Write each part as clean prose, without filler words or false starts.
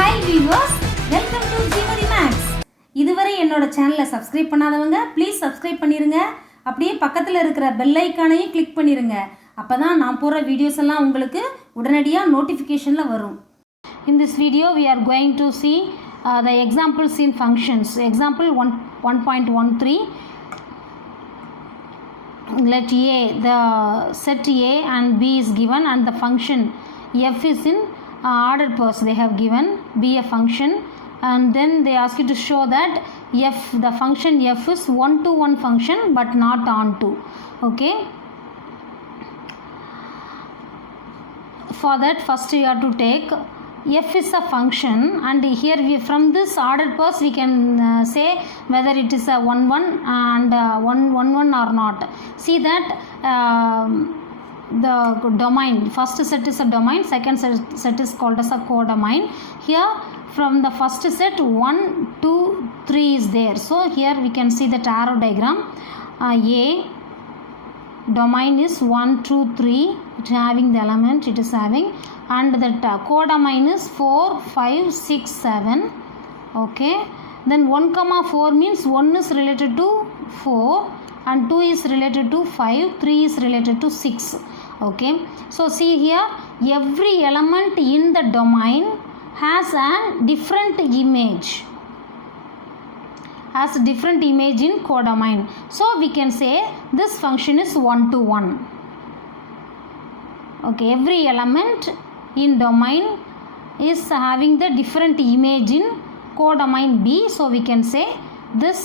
Hi viewers, welcome to Gmari Max. இதுவரை என்னோட சேனலை சப்ஸ்கிரைப் பண்ணாதவங்க ப்ளீஸ் சப்ஸ்கிரைப் பண்ணிருங்க. அப்படியே பக்கத்தில் இருக்கிற பெல் ஐகானையும் கிளிக் பண்ணிருங்க. அப்பதான் நான் போற வீடியோஸ் எல்லாம் உங்களுக்கு உடனடியா நோட்டிஃபிகேஷன்ல வரும். In this video we are going to see the examples in functions. Example 1.13. Let A, the set A and B is given and the function f is in ordered pairs they have given, be a function, and then they ask you to show that the function f is one-to-one function but not onto. Okay, for that first you have to take f is a function, and here from this ordered pairs we can say whether it is a 1-1 and 1-1 or not. See that the domain, first set is a domain, second set is called as a codomain. Here from the first set 1, 2, 3 is there. So here we can see the arrow diagram. A domain is 1, 2, 3, it is having the element it is having, and the codomain is 4, 5, 6, 7. Okay, then 1,4 means 1 is related to 4 and 2 is related to 5, 3 is related to 6. Okay, so see here every element in the domain has a different image, in codomain. So we can say this function is 1-to-1. Okay, every element in domain is having the different image in codomain B, so we can say this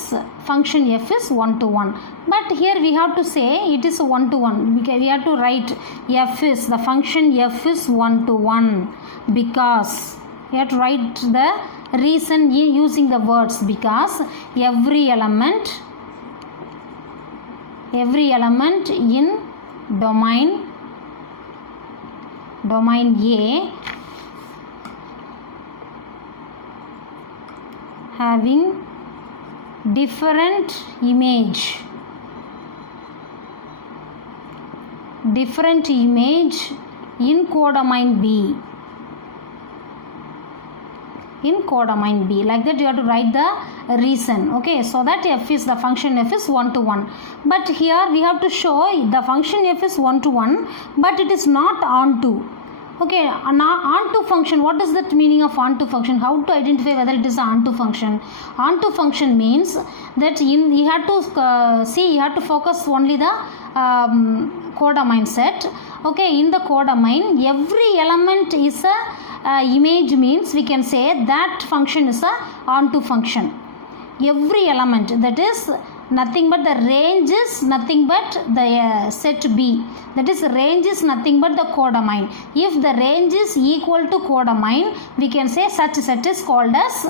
function f is 1-to-1. But here we have to say it is 1-to-1. We have to write f is, the function f is 1-to-1 because we have to write the reason using the words, because every element in domain A having different image in codomain B. Like that you have to write the reason. Okay, so that f is, the function f is 1-to-1. But here we have to show the function f is 1-to-1 but it is not onto. Okay, onto function, what is that meaning of onto function? How to identify whether it is an onto function? Onto function means that you have to you have to focus only the codomain set. Okay, in the codomain every element is a image, means we can say that function is a onto function. Every element, that is nothing but the range is nothing but the set B, that is range is nothing but the codomain. If the range is equal to codomain, we can say such set is called as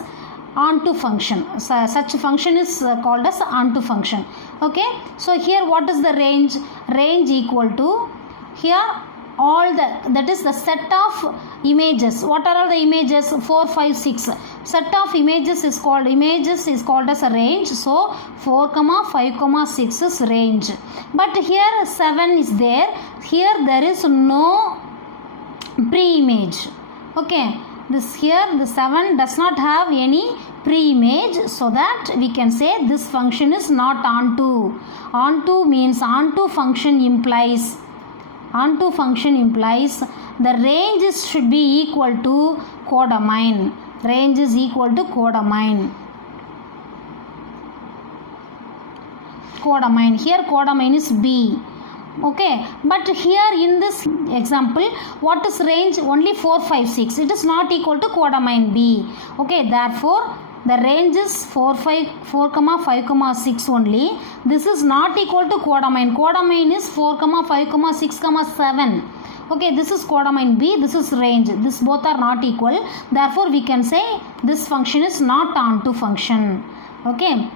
onto function. Such function is called as onto function. Okay, so here what is the range? Range equal to, here all that is the set of images. What are all the images? 4, 5, 6. Set of images is called as a range. So 4, 5, 6 is range. But here 7 is there. Here there is no pre-image. Okay, this here the 7 does not have any pre-image, so that we can say this function is not onto. Onto means onto function implies the range should be equal to codomain. Range is equal to codomain. Here codomain is B. Okay, but here in this example what is range? Only 4, 5, 6. It is not equal to codomain B. Okay, therefore the range is 4, 5, 6 only. This is not equal to codomain. Codomain is 4, 5, 6, 7. Okay, this is codomain B, this is range. This both are not equal. Therefore we can say this function is not onto function. Okay,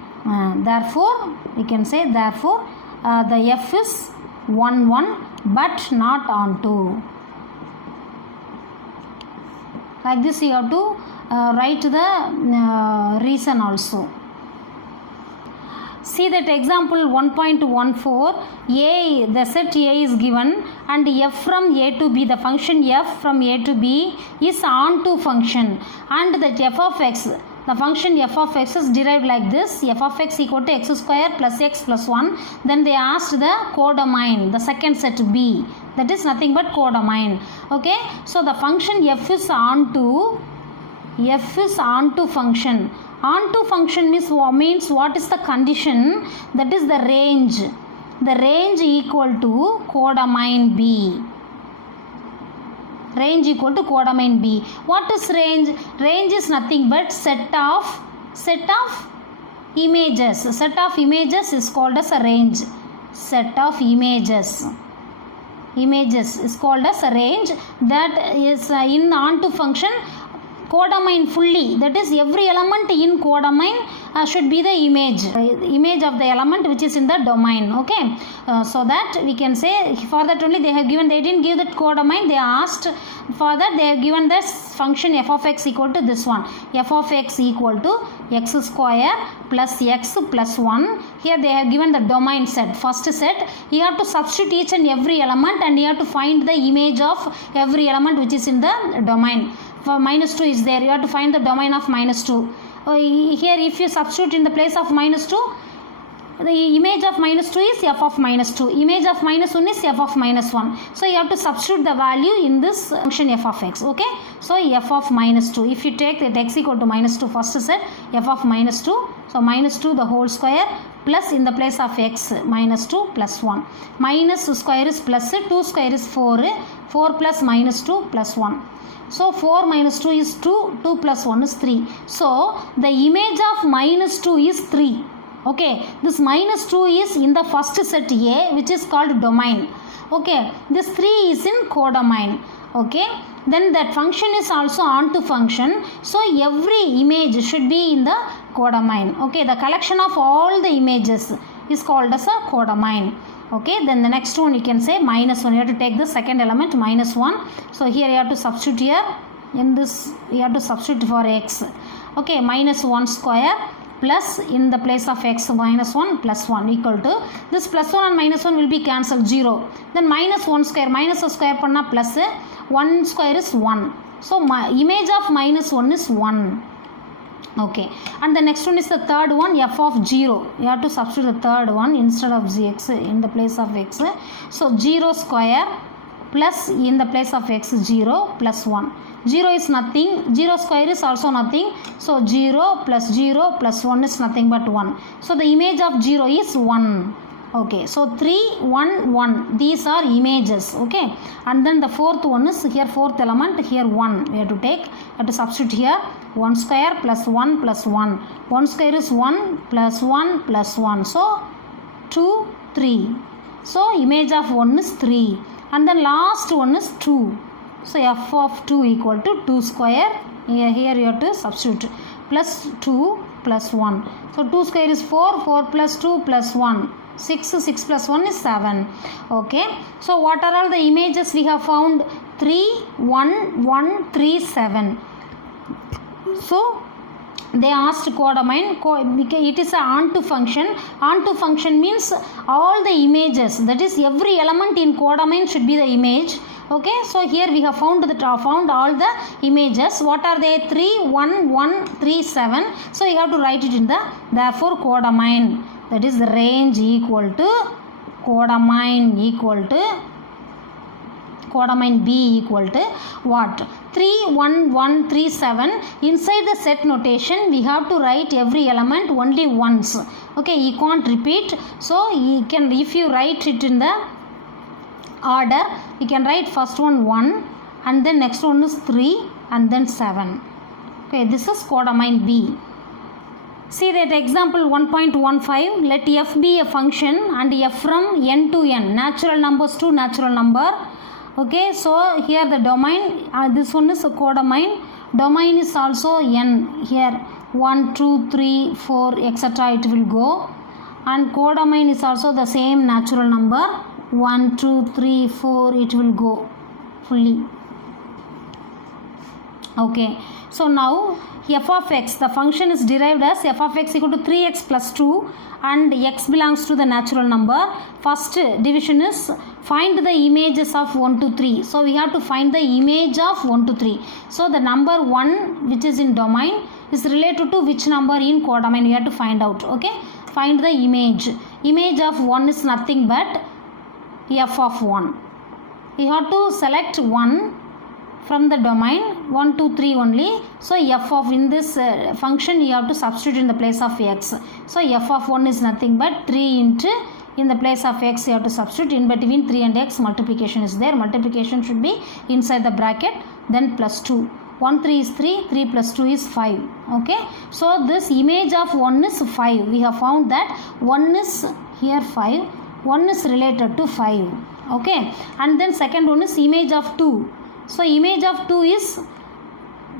therefore we can say the f is 1-1 but not onto. Like this you have to write the reason also. See that example 1.14. A, the set A is given and f from A to B, the function f from A to B is onto function, and that f of x, the function f of x is derived like this: f of x equal to x square plus x plus 1. Then they asked the codomain, the second set B, that is nothing but codomain. Okay, so the function f is onto function. Onto function means what is the condition? That is the range. The range equal to codomain B. Range equal to codomain B. What is range? Range is nothing but set of images. Set of images is called as a range. Set of images is called as a range. That is in onto function. Codomain fully, that is every element in codomain should be the image of the element which is in the domain. Okay, so that we can say, for that only they have given, they didn't give that codomain, they asked for that, they have given this function f of x equal to this one, f of x equal to x square plus x plus 1. Here they have given the domain set, first set. You have to substitute each and every element and you have to find the image of every element which is in the domain. For minus 2 is there, you have to find the domain of minus 2. Here if you substitute in the place of minus 2, the image of minus 2 is f of minus 2, image of minus 1 is f of minus 1. So you have to substitute the value in this function f of x. Okay, so f of minus 2, if you take that x equal to minus 2 first set, f of minus 2, so minus 2 the whole square plus in the place of x minus 2 plus 1. Minus square is plus, 2 square is 4, 4 plus minus 2 plus 1. So 4 minus 2 is 2, 2 plus 1 is 3. So the image of minus 2 is 3. Okay, this minus 2 is in the first set A, which is called domain. Okay, this 3 is in codomain. Okay, then that function is also onto function. So every image should be in the codomain. Okay, the collection of all the images is called as a codomain. Okay, then the next one you can say minus 1. You have to take the second element minus 1. So here you have to substitute here. In this you have to substitute for x. Okay, minus 1 square plus in the place of x minus 1 plus 1 equal to this plus 1 and minus 1 will be cancelled 0. Then minus 1 square, minus a square panna plus 1 square is 1. So my image of minus 1 is 1. Okay, and the next one is the third one, f of 0. You have to substitute the third one instead of x in the place of x. So 0 square plus in the place of x 0 plus 1. 0 is nothing, 0 square is also nothing. So 0 plus 1 is nothing but 1. So the image of 0 is 1. Okay, so 3, 1, 1. These are images. Okay, and then the fourth one is here, fourth element, here 1. We have to take, have to substitute here 1 square plus 1 plus 1. 1 square is 1 plus 1 plus 1. So 2, 3. So image of 1 is 3. And then last one is 2. So f of 2 equal to 2 square. Here you have to substitute plus 2 plus 1. So 2 square is 4. 4 plus 2 plus 1. 6, 6 plus 1 is 7. Okay, so what are all the images we have found? 3, 1, 1, 3, 7. So they asked codomain, it is an onto function. Onto function means all the images, that is every element in codomain should be the image. Okay, so here we have found all the images. What are they? 3, 1, 1, 3, 7. So you have to write it in the, therefore codomain, that is the range equal to codomain B equal to what? 3, 1, 1, 3, 7. Inside the set notation we have to write every element only once. Okay, you can't repeat. So you can, if you write it in the order, you can write first one 1 and then next one is 3 and then 7. Okay, this is codomain B. See that example 1.15. Let f be a function and f from n to n, natural numbers to natural number. Okay, so here the domain, this one is a codomain. Domain is also n. Here 1, 2, 3, 4, etc. it will go. And codomain is also the same natural number. 1, 2, 3, 4 it will go fully. Okay, so now f of x, the function is derived as f of x equal to 3x plus 2 and x belongs to the natural number. First division is find the images of 1 to 3. So we have to find the image of 1 to 3. So the number 1 which is in domain is related to which number in codomain, we have to find out. Okay, find the image. Image of 1 is nothing but f of 1. You have to select 1 from the domain 1, 2, 3 only. So f of, in this function you have to substitute in the place of x. So f of 1 is nothing but 3 into, in the place of x you have to substitute, in between 3 and x multiplication is there. Multiplication should be inside the bracket, then plus 2. 1 3 is 3, 3 plus 2 is 5. Okay, so this image of 1 is 5. We have found that 1 is here 5, 1 is related to 5. Okay, and then second one is image of 2. So image of 2 is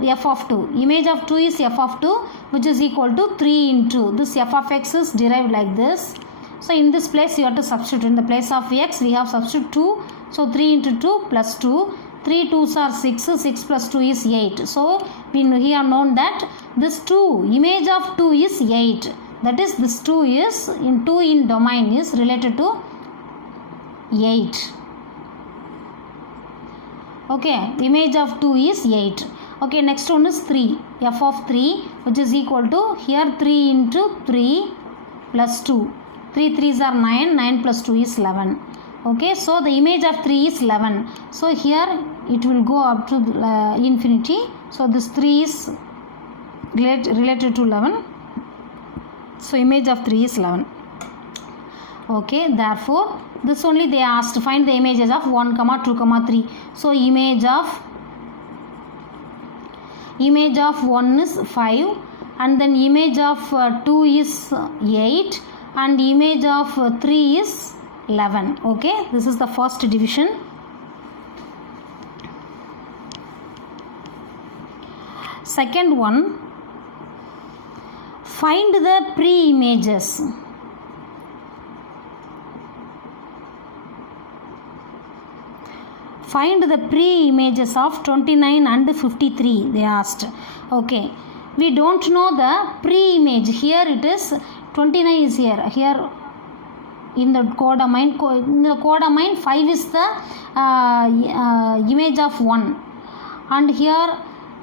f of 2. Image of 2 is f of 2, which is equal to 3 into this f of x is derived like this. So in this place you have to substitute, in the place of x we have substitute 2. So 3 into 2 plus 2. 3 2s are 6. 6 plus 2 is 8. So we have known that this 2, image of 2 is 8. That is, this 2 is, in 2 in domain is related to 8. Okay, image of 2 is 8. Okay, next one is 3. F of 3, which is equal to, here 3 into 3 plus 2. 3 3s are 9. 9 plus 2 is 11. Okay, so the image of 3 is 11. So here it will go up to infinity. So this 3 is related to 11. So image of 3 is 11. Okay, therefore this only they asked to find the images of 1, 2, 3. So image of 1 is 5, and then image of 2 is 8, and image of 3 is 11. Okay, this is the first division. Second one, find the pre-images. Find the pre-images of 29 and 53, they asked. Okay, we don't know the pre-image. Here it is 29 is here. Here in the codomain, in the codomain 5 is the image of 1. And here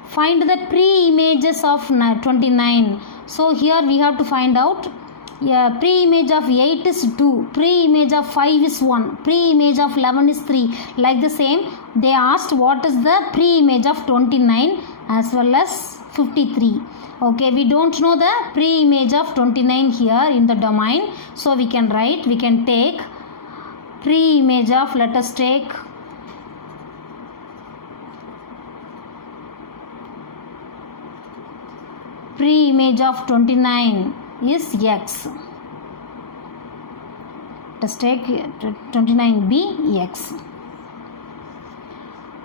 find the pre-images of 29. So here we have to find out. Pre-image of 8 is 2, pre-image of 5 is 1, pre-image of 11 is 3. Like the same, they asked what is the pre-image of 29 as well as 53. Okay, we don't know the pre-image of 29 here in the domain. So we can write, we can take pre-image of, let us take pre-image of 29 is x. Let's take 29b x.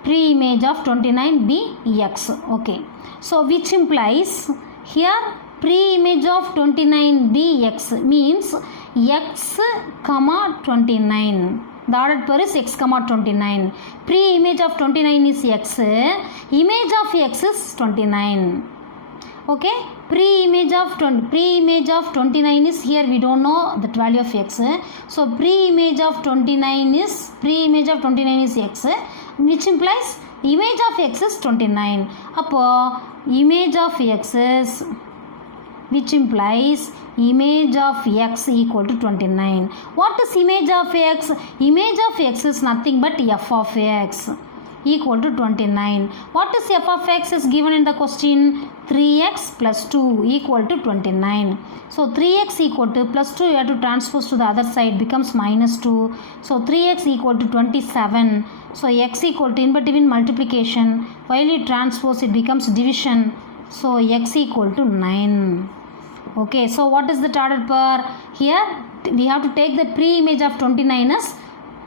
Pre-image of 29b x. Okay. So which implies here pre-image of 29b x means x comma 29. The ordered pair is x comma 29. Pre-image of 29 is x. Image of x is 29. Okay, pre-image of 29 is here, we don't know the value of x. So pre-image of 29 is x, which implies image of x is 29. Appo image of x is, which implies image of x equal to 29. What is image of x? Image of x is nothing but f of x equal to 29. What is f of x is given in the question? 3x plus 2 equal to 29. So 3x equal to plus 2 you have to transpose to the other side, becomes minus 2. So 3x equal to 27. So x equal to, in between multiplication, while you transpose it becomes division. So x equal to 9. Okay, so what is the ordered pair? Here we have to take the pre-image of 29 as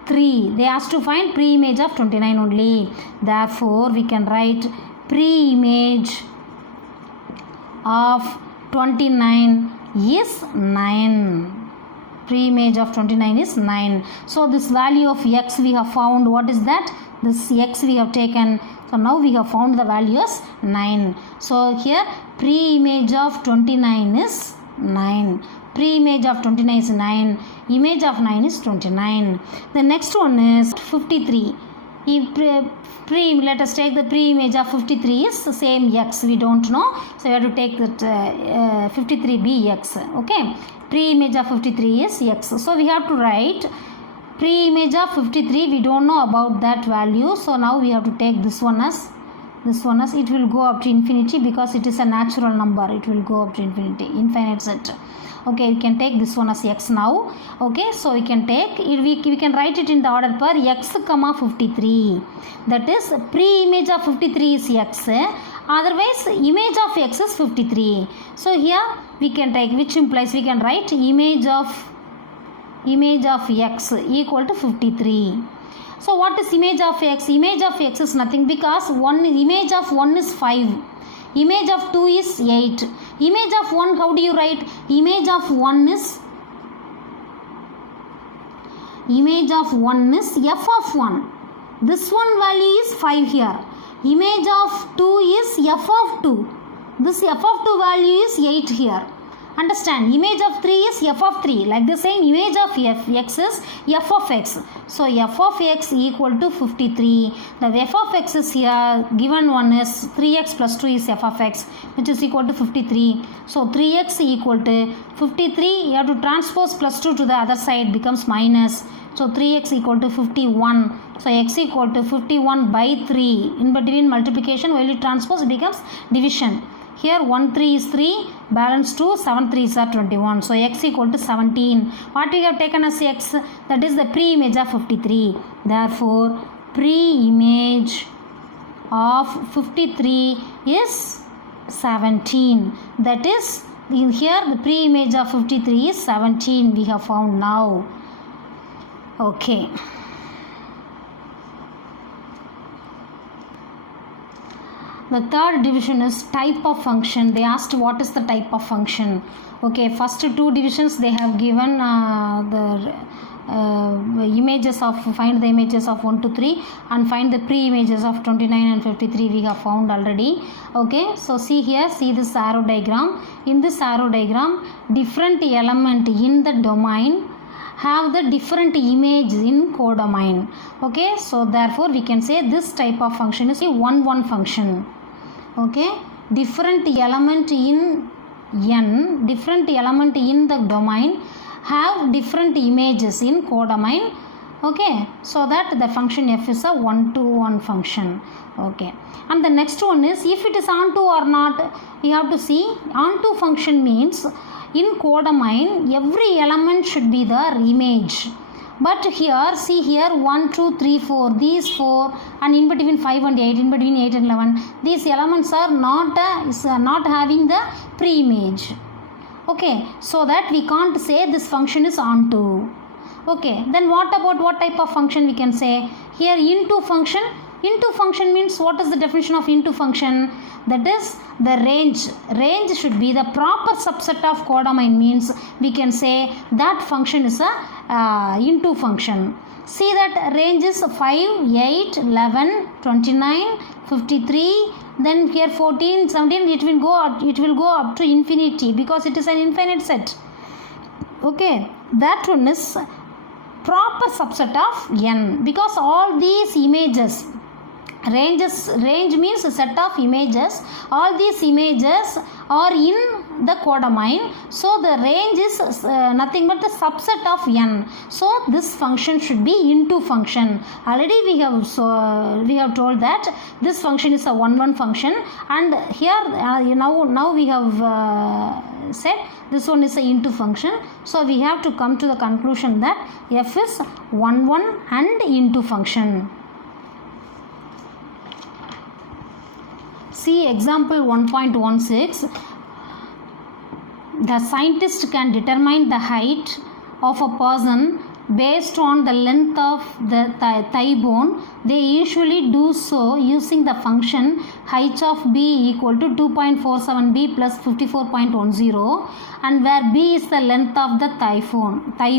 3. They asked to find pre-image of 29 only. Therefore, we can write pre-image of 29 is 9. Pre-image of 29 is 9. So, this value of x we have found. What is that? This x we have taken So now we have found the value as 9. So here pre-image of 29 is 9. Pre-image of 29 is 9. Image of 9 is 29. The next one is 53. Let us take the pre-image of 53 is the same x. We don't know. So we have to take that 53b x. Okay. Pre-image of 53 is x. So we have to write pre-image of 53. We don't know about that value. So now we have to take this one as it will go up to infinity because it is a natural number. It will go up to infinity, infinite set. Okay, we can take this one as x now. Okay, so we can take it, we can write it in the order per x comma 53. That is pre-image of 53 is x. Otherwise image of x is 53. So here we can take, which implies we can write image of x equal to 53. So what is image of x? Image of x is nothing because image of 1 is 5. Image of 2 is 8. Image of 1, how do you write? Image of 1 is f of 1. This one value is 5 here. Image of 2 is f of 2. This f of 2 value is 8 here. Understand? Image of 3 is f of 3. Like the same, image of x is f of x. So f of x equal to 53. The f of x is here. Given one is 3x plus 2 is f of x, which is equal to 53. So 3x equal to 53. You have to transpose plus 2 to the other side, becomes minus. So 3x equal to 51. So x equal to 51 by 3. In between multiplication, while you transpose, it becomes division. Here 1 3 is 3, balance 2, 7 3s are 21. So x equal to 17. What we have taken as x? That is the pre-image of 53. Therefore, pre-image of 53 is 17. That is, in here the pre-image of 53 is 17. We have found now. Okay. The third division is type of function. They asked what is the type of function. Okay, first two divisions they have given the images of, find the images of 1 to 3 and find the pre-images of 29 and 53 we have found already. Okay, so see here, see this arrow diagram. In this arrow diagram, different element in the domain have the different image in codomain. Okay, so therefore we can say this type of function is a 1-1 function. Okay, different element in n, different element in the domain have different images in codomain. Okay, so that the function f is a 1-to-1 function. Okay, and the next one is if it is onto or not, we have to see. Onto function means in codomain every element should be the image. But here, see here 1, 2, 3, 4, these 4 and in between 5 and 8, in between 8 and 11, these elements are not having the pre-image. Okay, so that we can't say this function is onto. Okay, then what about what type of function we can say? Here into function. Into function means what is the definition of into function? That is the range. Range should be the proper subset of codomain, means we can say that function is a into function. See that range is 5, 8, 11, 29, 53, then here 14, 17, it will go up to infinity because it is an infinite set. Okay, that one is proper subset of n because all these images, range means a set of images, all these images are in the codomain, so the range is nothing but the subset of n. So this function should be into function. Already we have told that this function is a 1-1 function, and here now we have said this one is a into function. So we have to come to the conclusion that f is 1-1 and into function. See example 1.16. The scientist can determine the height of a person based on the length of the thigh bone. They usually do so using the function height of b equal to 2.47b plus 54.10, and where b is the length of the thigh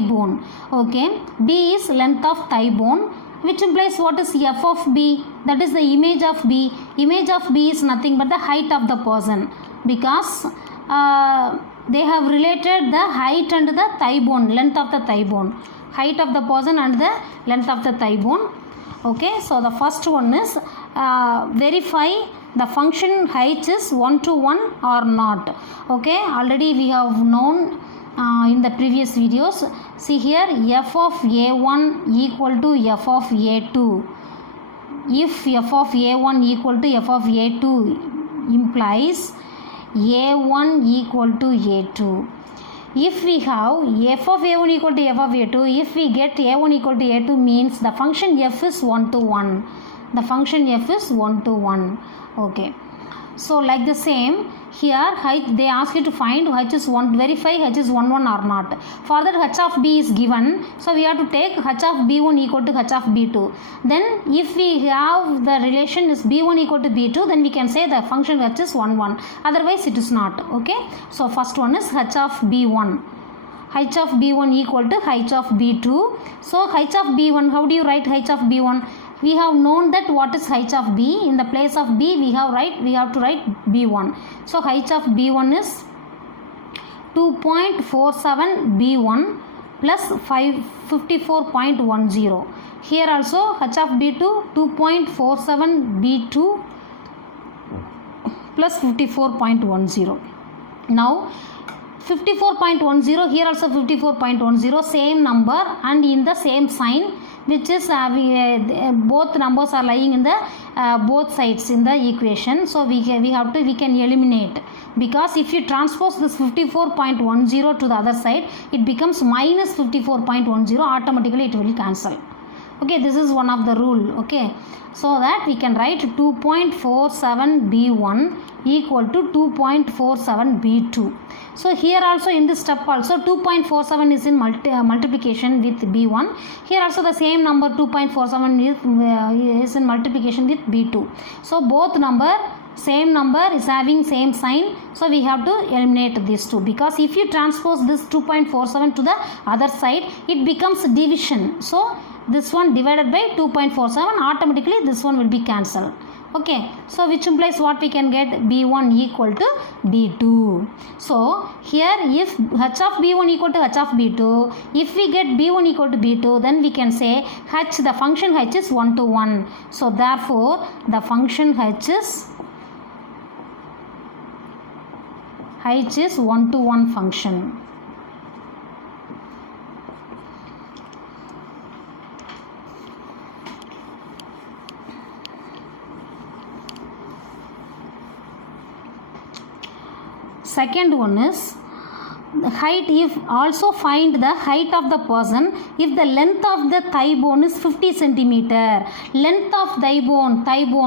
bone. Okay, b is length of thigh bone which implies what is f of b? That is the image of b. Image of b is nothing but the height of the person, because they have related the height and the thigh bone, length of the thigh bone, height of the person and the length of the thigh bone. Okay, so the first one is verify the function height is 1 to 1 or not. Okay, already we have known in the previous videos. See here, f of a1 equal to f of a2. If f of a1 equal to f of a2 implies a1 equal to a2. If we have f of a1 equal to f of a2, if we get a1 equal to a2 means the function f is 1 to 1. The function f is 1 to 1. Okay. So like the same, here they ask you to find h is 1, verify h is 1 1 or not. Further h of b is given, so we have to take h of b1 equal to h of b2. Then if we have the relation is b1 equal to b2, then we can say the function h is 1 1. Otherwise it is not. Okay. So first one is h of b1. H of b1 equal to h of b2. So h of b1, how do you write h of b1? We have known that what is h of b. In the place of b we have to write b1. So h of b1 is 2.47 b1 plus 54.10. Here also h of b2 2.47 b2 plus 54.10. Now 54.10, here also 54.10, same number and in the same sign, which is both numbers are lying in the both sides in the equation. So we can eliminate, because if you transpose this 54.10 to the other side, it becomes minus 54.10, automatically it will cancel. Okay, this is one of the rule. Okay, so that we can write 2.47 b1 equal to 2.47 b2. So here also in this step also 2.47 is in multiplication with b1. Here also the same number 2.47 is in multiplication with b2. So both same number is having same sign, so we have to eliminate these two, because if you transpose this 2.47 to the other side, it becomes division. So this one divided by 2.47, automatically this one will be cancelled. Okay, so which implies what we can get? b1 equal to b2. So here if h of b1 equal to h of b2, if we get b1 equal to b2, then we can say the function h is 1 to 1. So therefore the function h is 1 to 1 function. Second one is height. If also find the height of the person if the length of the thigh bone is 50 centimeter. Length of thigh bone,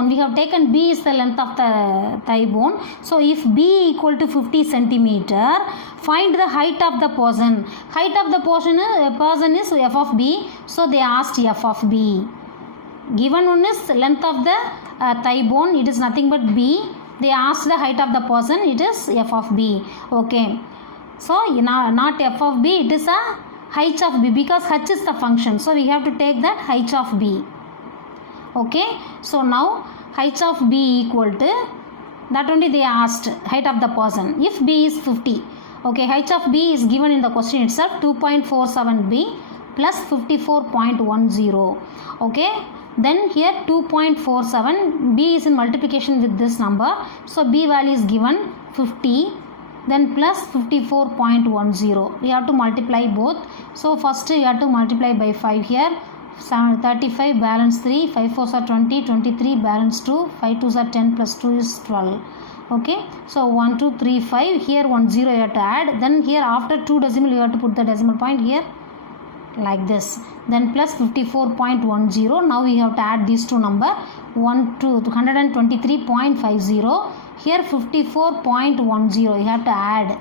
we have taken b is the length of the thigh bone. So if b equal to 50 centimeter, find the height of the person. Height of the person is f of b. So they asked f of b. Given one is length of the thigh bone, it is nothing but b. They asked the height of the person, it is f of b. Okay, so not f of b, it is a height of b, because h is the function, so we have to take that height of b. Okay, so now height of b equal to, that only they asked, height of the person. If b is 50, okay, height of b is given in the question itself, 2.47 b plus 54.10. okay, then here 2.47, b is in multiplication with this number, so b value is given 50, then plus 54.10. we have to multiply both. So first you have to multiply by 5 here, 35 balance 3, 5 4s are 20, 23 balance 2, 5 2s are 10 plus 2 is 12. Okay, so 1 2 3 5, here 1 0 you have to add, then here after 2 decimal you have to put the decimal point here like this, then plus 54.10. now we have to add these two number, 123.50, here 54.10 you have to add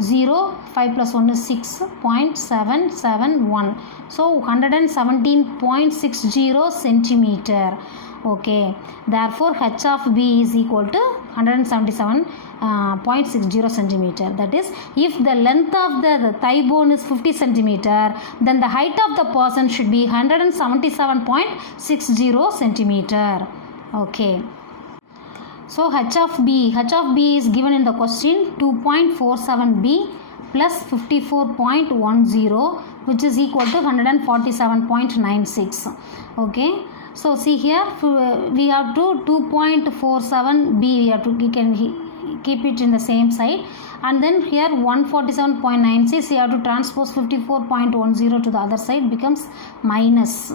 0, 5 plus 1 is 6.771, so 117.60 centimeter. Okay, therefore h of b is equal to 177.60 centimeter. That is, if the length of the thigh bone is 50 centimeter, then the height of the person should be 177.60 centimeter. Okay. So h of b is given in the question 2.47b plus 54.10, which is equal to 147.96. Okay. So see here, we have to 2.47b, we can keep it in the same side, and then here 147.96, you have to transpose 54.10 to the other side, becomes minus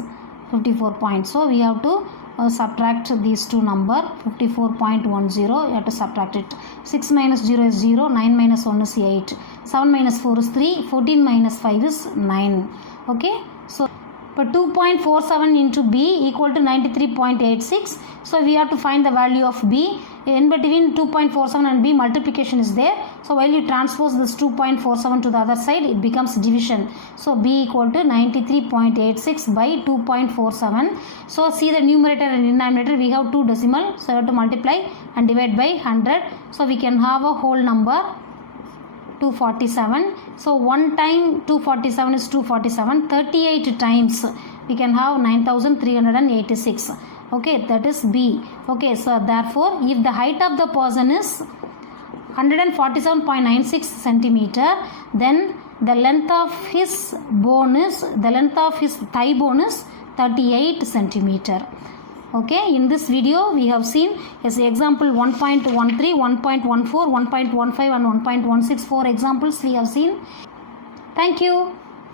54 points. So we have to subtract these two number, 54.10, you have to subtract it. 6 minus 0 is 0, 9 minus 1 is 8, 7 minus 4 is 3, 14 minus 5 is 9. Okay, so but 2.47 into b equal to 93.86. So we have to find the value of b. In between 2.47 and b, multiplication is there. So while you transpose this 2.47 to the other side, it becomes division. So b equal to 93.86 by 2.47. So see the numerator and denominator, we have two decimal. So you have to multiply and divide by 100. So we can have a whole number 247. So 1 time 247 is 247. 38 times we can have 9386. Okay, that is b. Okay, so therefore if the height of the person is 147.96 centimeter, then the length of his thigh bone is 38 centimeter. Okay, in this video we have seen as example 1.13, 1.14, 1.15 and 1.16, 4 examples we have seen. Thank you.